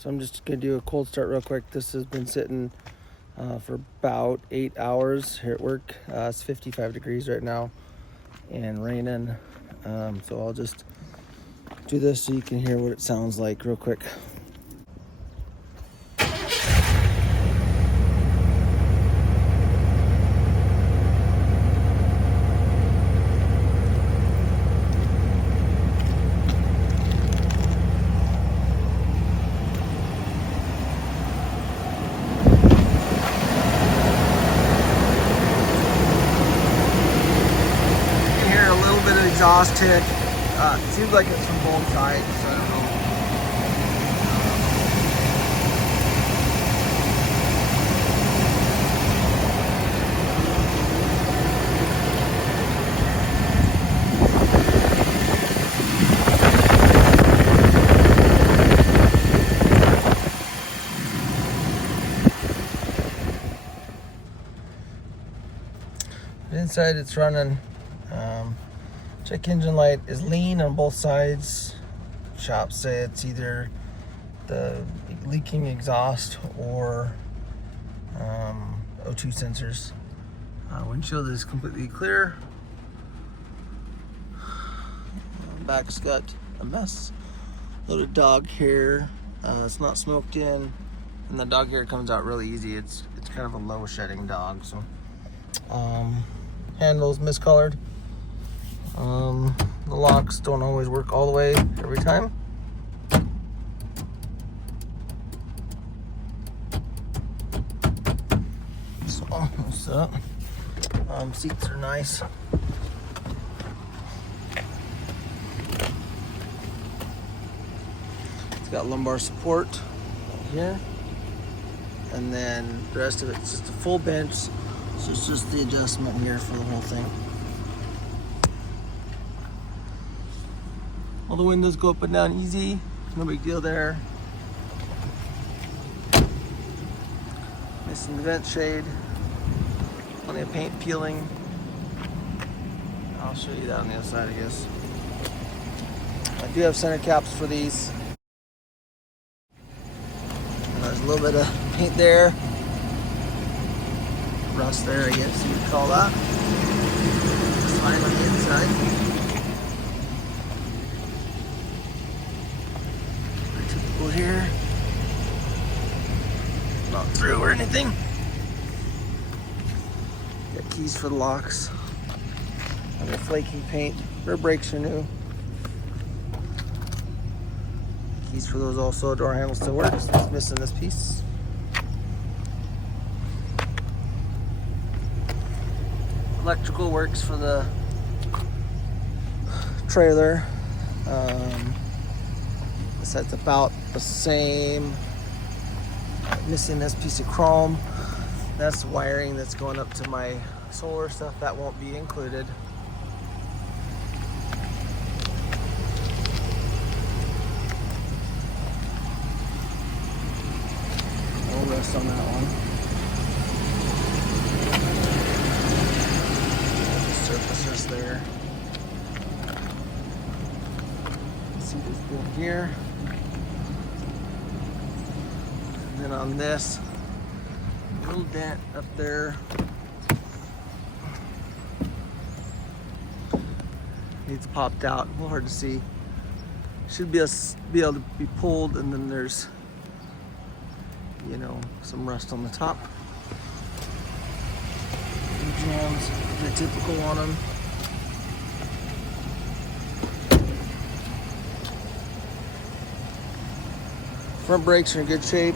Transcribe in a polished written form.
So I'm just gonna do a cold start real quick. This has been sitting for about 8 hours here at work. It's 55 degrees right now and raining. So I'll just do this so you can hear what it sounds like real quick. Exhaust tick. Seems like it's from both sides, so I don't know. Inside it's running. Check engine light is lean on both sides. Shops say it's either the leaking exhaust or O2 sensors. Windshield is completely clear. Back's got a mess. Load of dog hair. It's not smoked in, and the dog hair comes out really easy. It's kind of a low shedding dog. So handle's miscolored. The locks don't always work all the way every time. So almost up. Seats are nice. It's got lumbar support right here, and then the rest of it's just a full bench. So it's just the adjustment here for the whole thing. All the windows go up and down easy, no big deal there. Missing the vent shade, plenty of paint peeling. I'll show you that on the other side, I guess. I do have center caps for these. And there's a little bit of paint there. Rust there, I guess you would call that. Slime on the inside. Here, not through or anything. Got keys for the locks. And the flaky paint. Rear brakes are new. Keys for those also. Door handle still works. Just missing this piece. Electrical works for the trailer. That's about the same. Missing this piece of chrome. That's wiring that's going up to my solar stuff. That won't be included. No rest on that one. Surface rest there. See this good here. And then on this, a little dent up there. Needs popped out, a little hard to see. Should be able to be pulled, and then there's, you know, some rust on the top. Jams, the typical on them. Front brakes are in good shape.